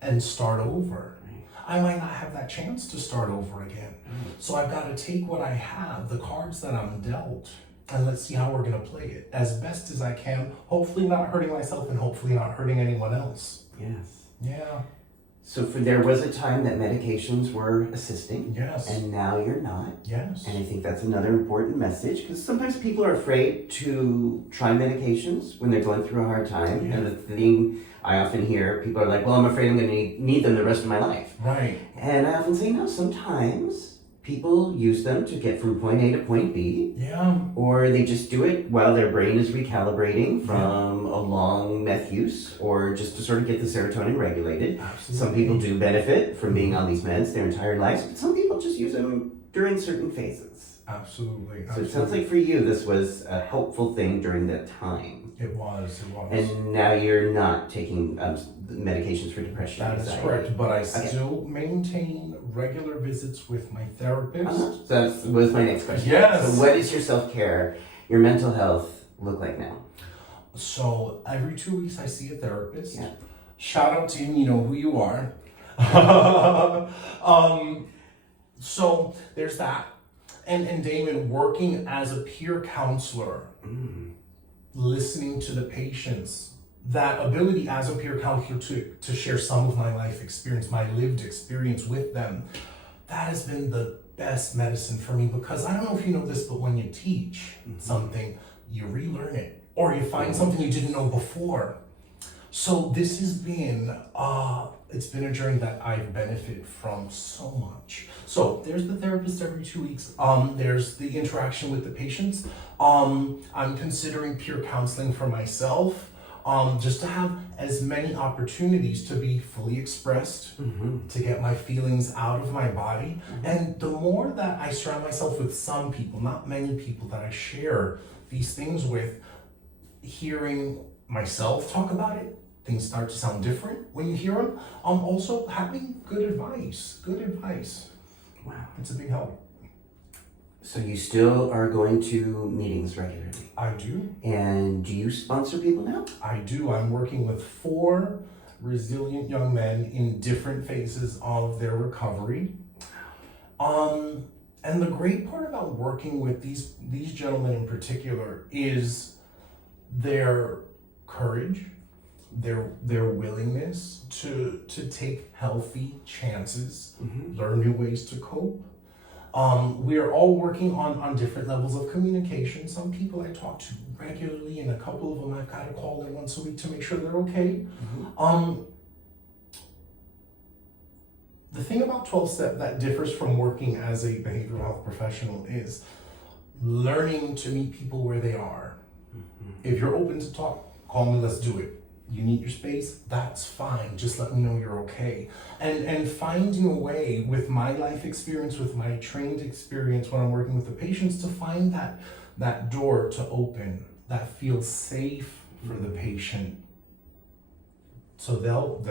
and start over. I might not have that chance to start over again. So I've got to take what I have, the cards that I'm dealt, and let's see how we're going to play it as best as I can, hopefully not hurting myself and hopefully not hurting anyone else. Yes. Yeah. So there was a time that medications were assisting. Yes. And now you're not. Yes. And I think that's another important message, because sometimes people are afraid to try medications when they're going through a hard time. Yeah. And the thing I often hear, people are like, well, I'm afraid I'm going to need them the rest of my life. Right. And I often say, no, sometimes people use them to get from point A to point B. Yeah. Or they just do it while their brain is recalibrating from a long meth use, or just to sort of get the serotonin regulated. Absolutely. Some people do benefit from being on these meds their entire lives, but some people just use them during certain phases. Absolutely. So it sounds like for you, this was a helpful thing during that time. It was. And now you're not taking medications for depression. That is anxiety. correct, but I still maintain regular visits with my therapist. So that was my next question. Yes. So what does your self-care, your mental health look like now? So every 2 weeks I see a therapist. Yeah. Shout out to you, you know who you are. So there's that. And Damon, working as a peer counselor, listening to the patients, that ability as a peer counselor to share some of my life experience, my lived experience with them, that has been the best medicine for me, because I don't know if you know this, but when you teach something, you relearn it, or you find something you didn't know before. So this has been, it's been a journey that I've benefited from so much. So there's the therapist every 2 weeks. There's the interaction with the patients. I'm considering peer counseling for myself, just to have as many opportunities to be fully expressed, to get my feelings out of my body. And the more that I surround myself with some people, not many people that I share these things with, hearing myself talk about it, things start to sound different when you hear them. Also having good advice. Wow. It's a big help. So you still are going to meetings regularly? I do. And do you sponsor people now? I do. I'm working with 4 resilient young men in different phases of their recovery. And the great part about working with these gentlemen in particular is their courage, their willingness to take healthy chances, learn new ways to cope. We are all working on different levels of communication. Some people I talk to regularly, and a couple of them I've got to call in once a week to make sure they're okay. The thing about 12-step that differs from working as a behavioral health professional is learning to meet people where they are. If you're open to talk, call me, let's do it. You need your space, that's fine. Just let me know you're okay. And finding a way with my life experience, with my trained experience when I'm working with the patients, to find that door to open that feels safe for the patient. So they'll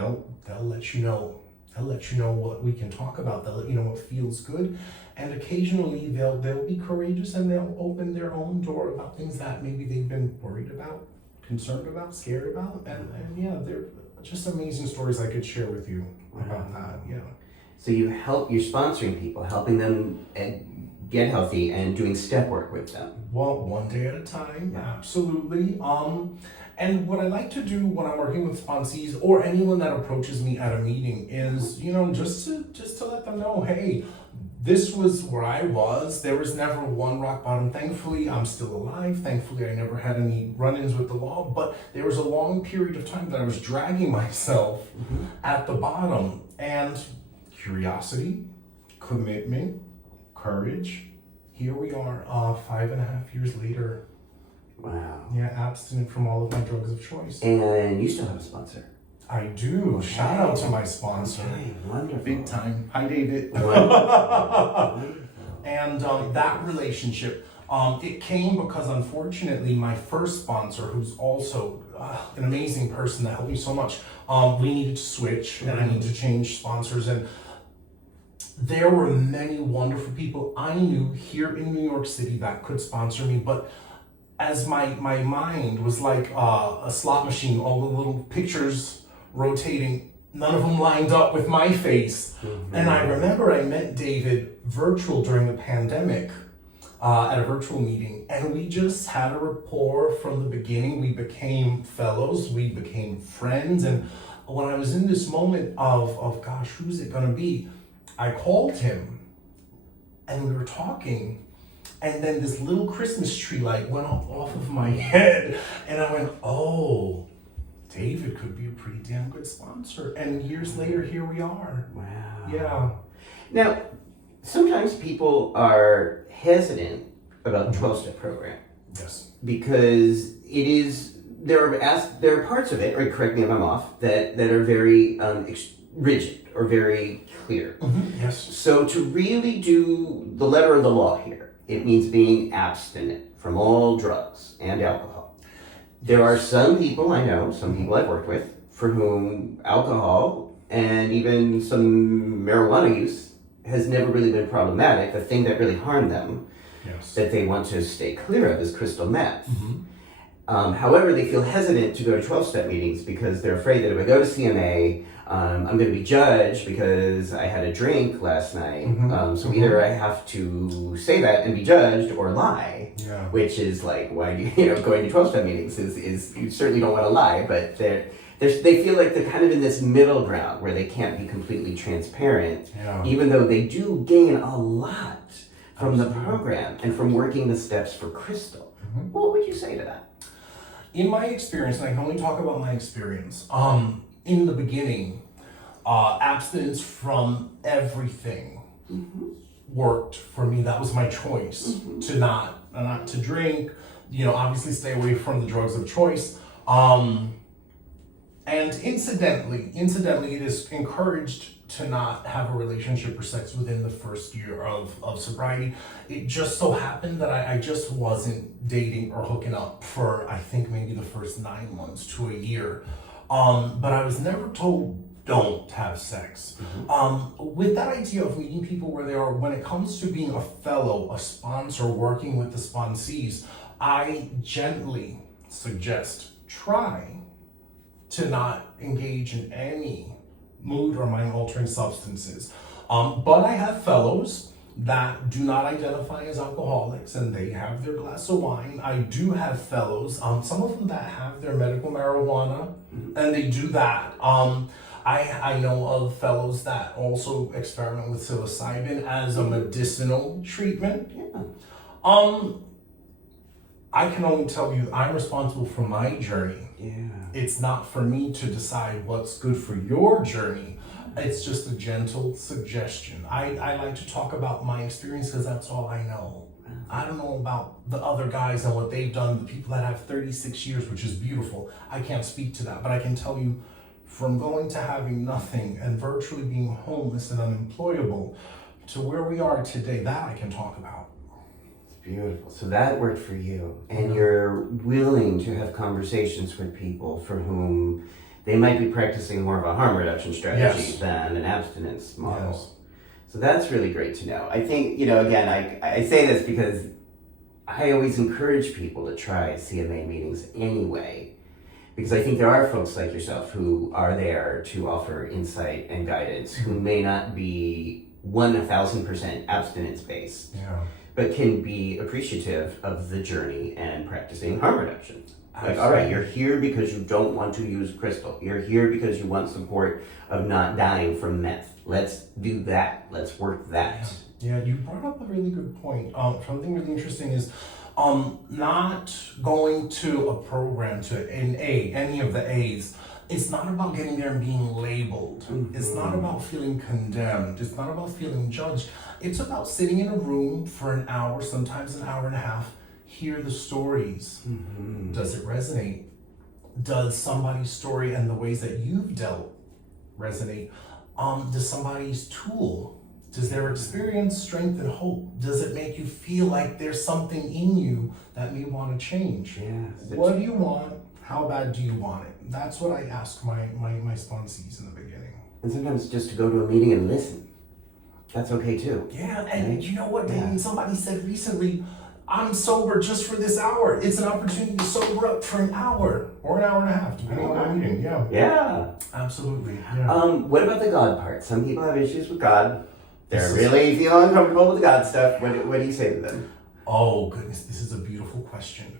let you know. They'll let you know what we can talk about. They'll let you know what feels good. And occasionally they'll be courageous, and they'll open their own door about things that maybe they've been worried about, concerned about, scared about. And yeah, they're just amazing stories I could share with you about that. Yeah. So you're sponsoring people, helping them get healthy, and doing step work with them. Well, one day at a time, absolutely. And what I like to do when I'm working with sponsees or anyone that approaches me at a meeting is, just to let them know, hey, this was where I was. There was never one rock bottom. Thankfully, I'm still alive. Thankfully, I never had any run-ins with the law, but there was a long period of time that I was dragging myself at the bottom. And curiosity, commitment, courage, here we are 5.5 years later. Wow. Yeah, abstinent from all of my drugs of choice. And you still have a sponsor? I do. Okay. Shout out to my sponsor. Okay, wonderful. Big time. Hi, David. Wonderful. That relationship, it came because unfortunately my first sponsor, who's also an amazing person that helped me so much, we needed to switch and I needed to change sponsors. And there were many wonderful people I knew here in New York City that could sponsor me, but as my mind was like a slot machine, all the little pictures rotating, none of them lined up with my face. And I remember I met David virtual during the pandemic at a virtual meeting, and we just had a rapport from the beginning. We became fellows, we became friends, and when I was in this moment of gosh, who's it gonna be? I called him and we were talking, and then this little Christmas tree light went off of my head, and I went, oh, David could be a pretty damn good sponsor. And years later, here we are. Wow. Yeah. Now, sometimes people are hesitant about the 12-step program. Yes. Because there are parts of it, or correct me if I'm off, that are very rigid or very clear. Yes. So to really do the letter of the law here, it means being abstinent from all drugs and alcohol. There are some people I know, some people I've worked with, for whom alcohol and even some marijuana use has never really been problematic. The thing that really harmed them, that they want to stay clear of, is crystal meth. However, they feel hesitant to go to 12-step meetings because they're afraid that if I go to CMA, I'm going to be judged because I had a drink last night. So either I have to say that and be judged or lie, which is like, why do going to 12-step meetings is you certainly don't want to lie, but they feel like they're kind of in this middle ground where they can't be completely transparent, even though they do gain a lot from the program and from working the steps for crystal. What would you say to that? In my experience, and I can only talk about my experience, in the beginning, abstinence from everything worked for me. That was my choice, to not to drink, obviously stay away from the drugs of choice. And incidentally, it is encouraged to not have a relationship or sex within the first year of sobriety. It just so happened that I just wasn't dating or hooking up for, I think, maybe the first 9 months to a year. But I was never told don't have sex. With that idea of meeting people where they are, when it comes to being a fellow, a sponsor, working with the sponsees, I gently suggest try to not engage in any mood or mind-altering substances. But I have fellows that do not identify as alcoholics and they have their glass of wine. I do have fellows, some of them that have their medical marijuana, and they do that. I know of fellows that also experiment with psilocybin as a medicinal treatment. I can only tell you I'm responsible for my journey. It's not for me to decide what's good for your journey. It's just a gentle suggestion. I like to talk about my experience because that's all I know. I don't know about the other guys and what they've done, the people that have 36 years, which is beautiful. I can't speak to that, but I can tell you from going to having nothing and virtually being homeless and unemployable to where we are today, that I can talk about. Beautiful. So that worked for you, and you're willing to have conversations with people for whom they might be practicing more of a harm reduction strategy than an abstinence model. So that's really great to know. I think, again, I say this because I always encourage people to try CMA meetings anyway, because I think there are folks like yourself who are there to offer insight and guidance who may not be 1,000% abstinence-based. But can be appreciative of the journey and practicing harm reduction. Like, all right, you're here because you don't want to use crystal. You're here because you want support of not dying from meth. Let's do that. Let's work that. Yeah, you brought up a really good point. Something really interesting is not going to a program, to an A, any of the A's. It's not about getting there and being labeled. It's not about feeling condemned. It's not about feeling judged. It's about sitting in a room for an hour, sometimes an hour and a half, hear the stories. Does it resonate? Does somebody's story and the ways that you've dealt resonate? Does somebody's tool Does their experience strengthen hope? Does it make you feel like there's something in you that may want to change? Yes. What do you want? How bad do you want it? That's what I ask my sponsees in the beginning. And sometimes just to go to a meeting and listen. That's okay too. Yeah, and right? you know what, Damon? Somebody said recently, I'm sober just for this hour. It's an opportunity to sober up for an hour or an hour and a half, depending on the meeting. Yeah. Yeah. Absolutely. Yeah. What about the God part? Some people have issues with God. They're really feeling uncomfortable with the God stuff. What do you say to them? Oh goodness, this is a beautiful question.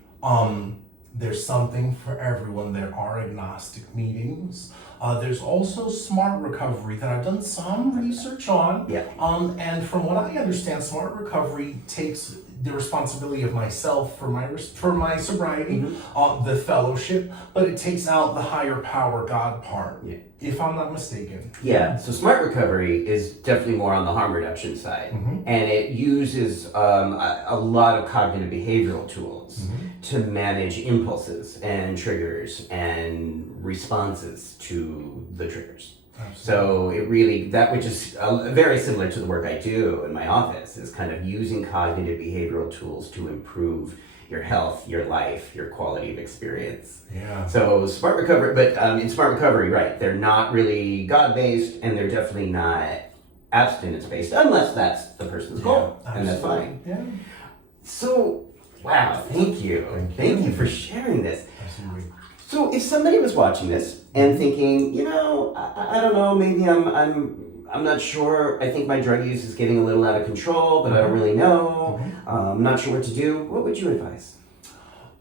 There's something for everyone. There are agnostic meetings. There's also smart recovery that I've done some research on. Yeah. And from what I understand, smart recovery takes the responsibility of myself for my sobriety, the fellowship, but it takes out the higher power God part. Yeah. If I'm not mistaken. Yeah, so smart recovery is definitely more on the harm reduction side, and it uses a lot of cognitive behavioral tools to manage impulses and triggers and responses to the triggers. Absolutely. So it really, that which is very similar to the work I do in my office, is kind of using cognitive behavioral tools to improve your health, your life, your quality of experience. Yeah. So smart recovery, but in smart recovery, right, they're not really God-based, and they're definitely not abstinence-based, unless that's the person's goal, and that's fine. Yeah. So, wow, thank you. Thank you for sharing this. Absolutely. So if somebody was watching this and thinking, you know, I don't know, maybe I'm not sure, I think my drug use is getting a little out of control, but I don't really know, I'm not sure what to do, what would you advise?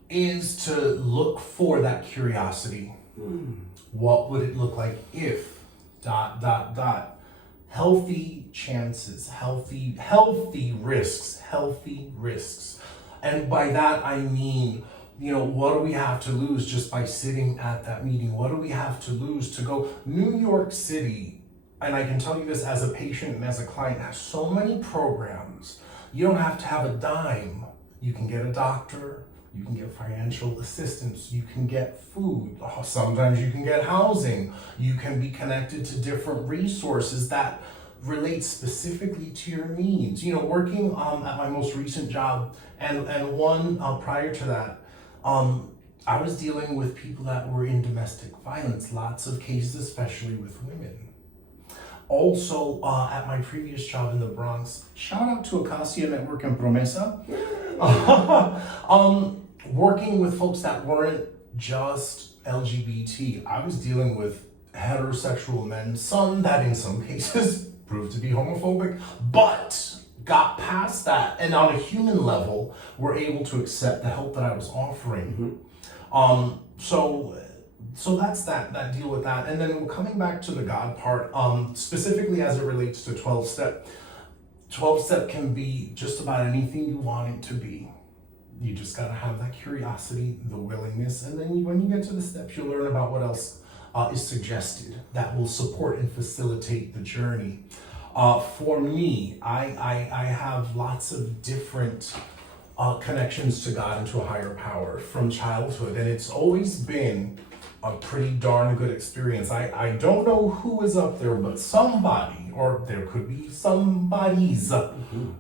Is to look for that curiosity. What would it look like if ... Healthy chances, healthy risks. And by that I mean, you know, what do we have to lose just by sitting at that meeting? What do we have to lose to go? New York City, and I can tell you this as a patient and as a client, has so many programs. You don't have to have a dime. You can get a doctor, you can get financial assistance, you can get food, sometimes you can get housing, you can be connected to different resources that relate specifically to your needs. You know, working at my most recent job and one prior to that, I was dealing with people that were in domestic violence, lots of cases, especially with women. Also, at my previous job in the Bronx, shout out to Acacia Network and Promesa, working with folks that weren't just LGBT. I was dealing with heterosexual men, some that in some cases proved to be homophobic, but got past that, and on a human level, were able to accept the help that I was offering. So that's that deal with that. And then coming back to the God part, specifically as it relates to 12-step. 12-step can be just about anything you want it to be. You just gotta have that curiosity, the willingness, and then when you get to the steps, you'll learn about what else is suggested that will support and facilitate the journey. For me, I have lots of different connections to God and to a higher power from childhood, and it's always been a pretty darn good experience. I don't know who is up there, but somebody, or there could be somebody's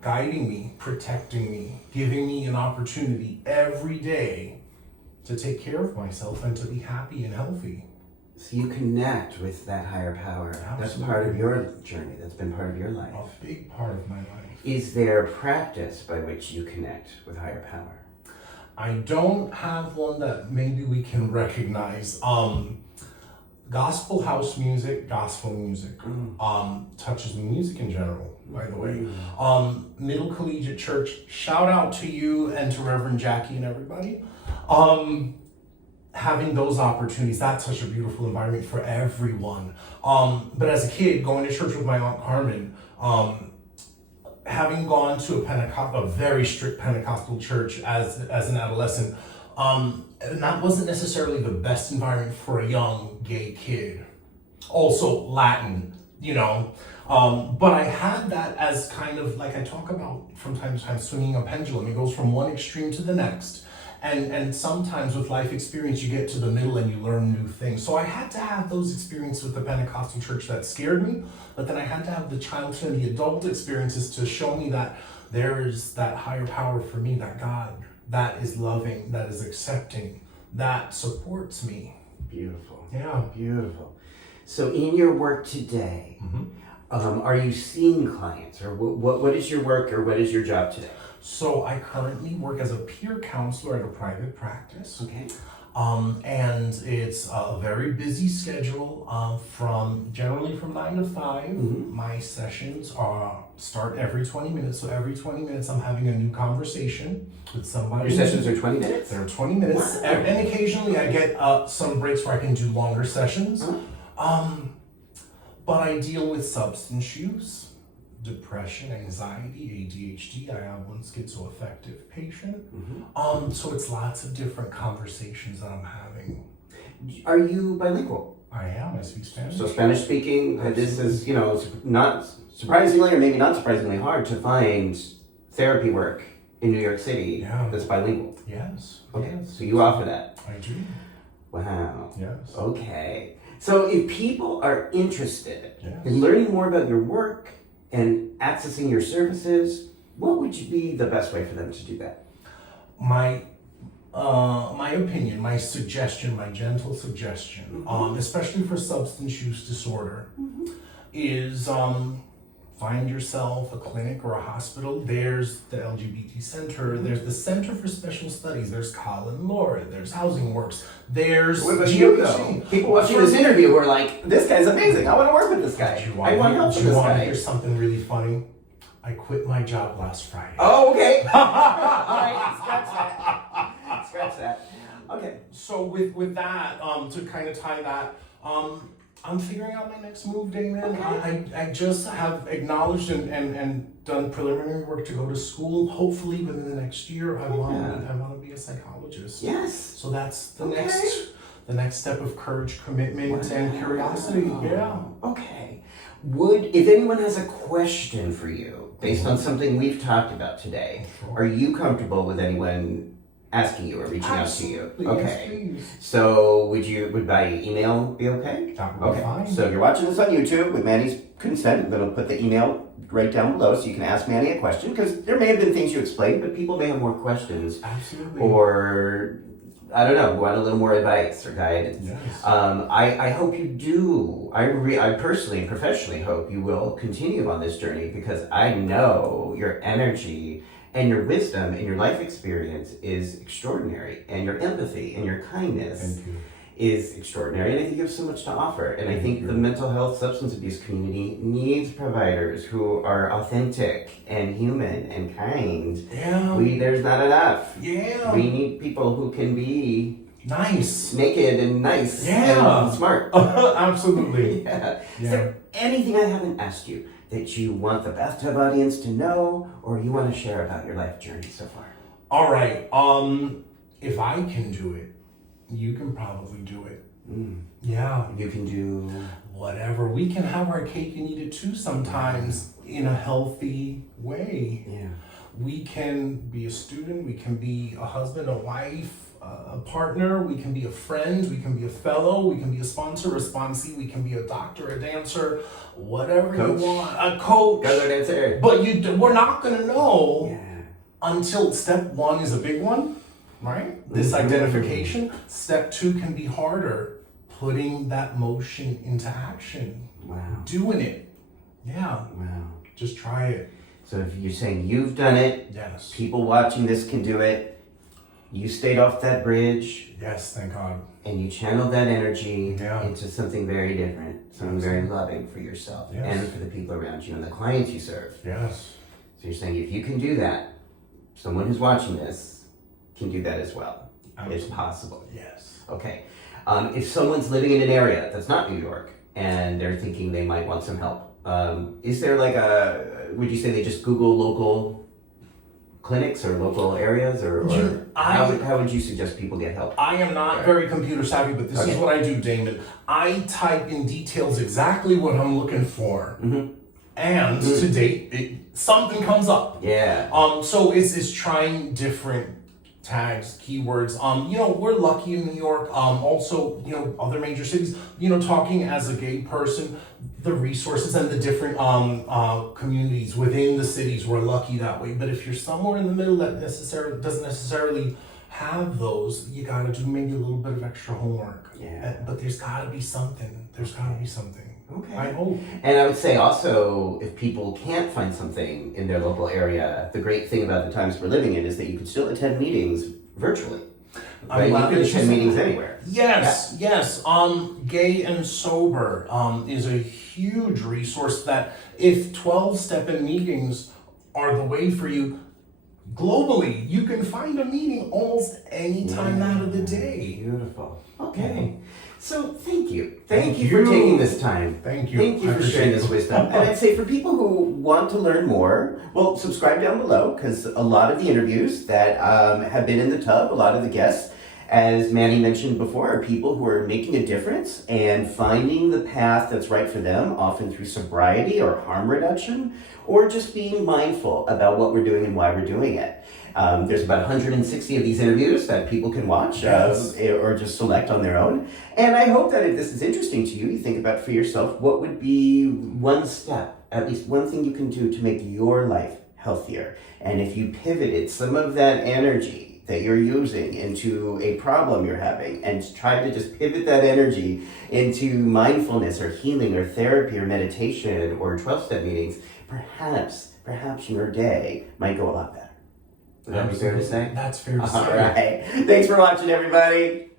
guiding me, protecting me, giving me an opportunity every day to take care of myself and to be happy and healthy. So you connect with that higher power. Absolutely. That's part of your journey. That's been part of your life. A big part of my life. Is there practice by which you connect with higher power? I don't have one that maybe we can recognize. Gospel house music, gospel music, touches me, music in general, by the way. Middle Collegiate Church, shout out to you and to Reverend Jackie and everybody. Having those opportunities, that's such a beautiful environment for everyone. But as a kid, going to church with my Aunt Carmen, having gone to a very strict Pentecostal church as an adolescent, and that wasn't necessarily the best environment for a young gay kid. Also Latin, you know. But I had that as kind of, like I talk about from time to time, swinging a pendulum. It goes from one extreme to the next. And sometimes with life experience, you get to the middle and you learn new things. So I had to have those experiences with the Pentecostal church that scared me, but then I had to have the childhood and the adult experiences to show me that there is that higher power for me, that God, that is loving, that is accepting, that supports me. Beautiful. Yeah. Beautiful. So in your work today, are you seeing clients, or what is your work, or what is your job today? So I currently work as a peer counselor at a private practice. Okay. And it's a very busy schedule generally from 9 to 5. My sessions start every 20 minutes. So every 20 minutes I'm having a new conversation with somebody. Your sessions are 20 minutes? They're 20 minutes. Wow. And occasionally I get some breaks where I can do longer sessions. But I deal with substance use, depression, anxiety, ADHD. I have one schizoaffective patient. So it's lots of different conversations that I'm having. Are you bilingual? I am. I speak Spanish. So Spanish speaking. This is, not surprisingly, or maybe not surprisingly, hard to find therapy work in New York City that's bilingual. Yes. Okay. Yes. So you offer that. I do. Wow. Yes. Okay. So if people are interested Yes. in learning more about your work and accessing your services, what would be the best way for them to do that? My opinion, my suggestion, my gentle suggestion, especially for substance use disorder, is find yourself a clinic or a hospital. There's the LGBT Center, there's the Center for Special Studies, there's Colin Laura, there's Housing Works, there's What about you, though? People watching this interview who are like, this guy's amazing, I want to work with this guy. I want help with this guy. Here's something really funny. I quit my job last Friday. Oh, okay. All right, scratch that. Okay. So with that, to kind of tie that, I'm figuring out my next move, Damon. Okay. I just have acknowledged and done preliminary work to go to school. Hopefully within the next year, I want to be a psychologist. Yes. So that's the next step of courage, commitment, and curiosity. Yeah. Okay. If anyone has a question for you based on something we've talked about today, are you comfortable with anyone asking you or reaching out to you? Okay. Yes, So would by email be okay? That would be fine. So if you're watching this on YouTube with Manny's consent, I'm going to put the email right down below so you can ask Manny a question, because there may have been things you explained, but people may have more questions. Absolutely. Or, I don't know, want a little more advice or guidance. Yes. I hope you do. I personally and professionally hope you will continue on this journey, because I know your energy and your wisdom and your life experience is extraordinary, and your empathy and your kindness is extraordinary, and I think you have so much to offer. And I think the mental health substance abuse community needs providers who are authentic and human and kind. Yeah. There's not enough. Yeah. We need people who can be nice, naked and nice and smart. Absolutely. Yeah. Is there anything I haven't asked you that you want the bathtub audience to know, or you want to share about your life journey so far? All right. If I can do it, you can probably do it. Yeah. You can do whatever. We can have our cake and eat it too sometimes in a healthy way. Yeah. We can be a student, we can be a husband, a wife, a partner, we can be a friend, we can be a fellow, we can be a sponsor, a sponsee, we can be a doctor, a dancer, whatever you want, a coach. Dancer. But we're not gonna know until step one is a big one, right? This identification. Step two can be harder, putting that motion into action. Wow. Doing it. Yeah. Wow. Just try it. So if you're saying you've done it, Yes. people watching this can do it, you stayed off that bridge, Yes, thank God. and you channeled that energy into something very different, something very loving for yourself and for the people around you and the clients you serve. Yes. So you're saying if you can do that, someone who's watching this can do that as well. It's possible. Yes. Okay. If someone's living in an area that's not New York and they're thinking they might want some help, is there would you say they just Google local clinics or local areas, or how would you suggest people get help? I am not very computer savvy, but this is what I do, Damon. I type in details exactly what I'm looking for. And to date, something comes up. Yeah. So it's trying different tags, keywords. We're lucky in New York. Also, other major cities. Talking as a gay person, the resources and the different communities within the cities, we're lucky that way. But if you're somewhere in the middle that doesn't necessarily have those, you got to do maybe a little bit of extra homework. Yeah. But there's got to be something. There's got to be something. Okay. I hope. And I would say also, if people can't find something in their local area, the great thing about the times we're living in is that you can still attend meetings virtually. Right? You can attend meetings anywhere. Yes. Gay and Sober is a huge resource that if 12-step-in meetings are the way for you, globally, you can find a meeting almost any time out of the day. Beautiful. Okay. So thank you. Thank you for taking this time. Thank you. Thank you for sharing this wisdom. And I'd say for people who want to learn more, well, subscribe down below, because a lot of the interviews that have been in the tub, a lot of the guests, as Manny mentioned before, are people who are making a difference and finding the path that's right for them, often through sobriety or harm reduction, or just being mindful about what we're doing and why we're doing it. There's about 160 of these interviews that people can watch or just select on their own. And I hope that if this is interesting to you, you think about for yourself, what would be one step, at least one thing you can do to make your life healthier. And if you pivoted some of that energy that you're using into a problem you're having and try to just pivot that energy into mindfulness or healing or therapy or meditation or 12-step meetings, perhaps your day might go a lot better. Would that be fair to say? That's fair to say. All right. Thanks for watching, everybody.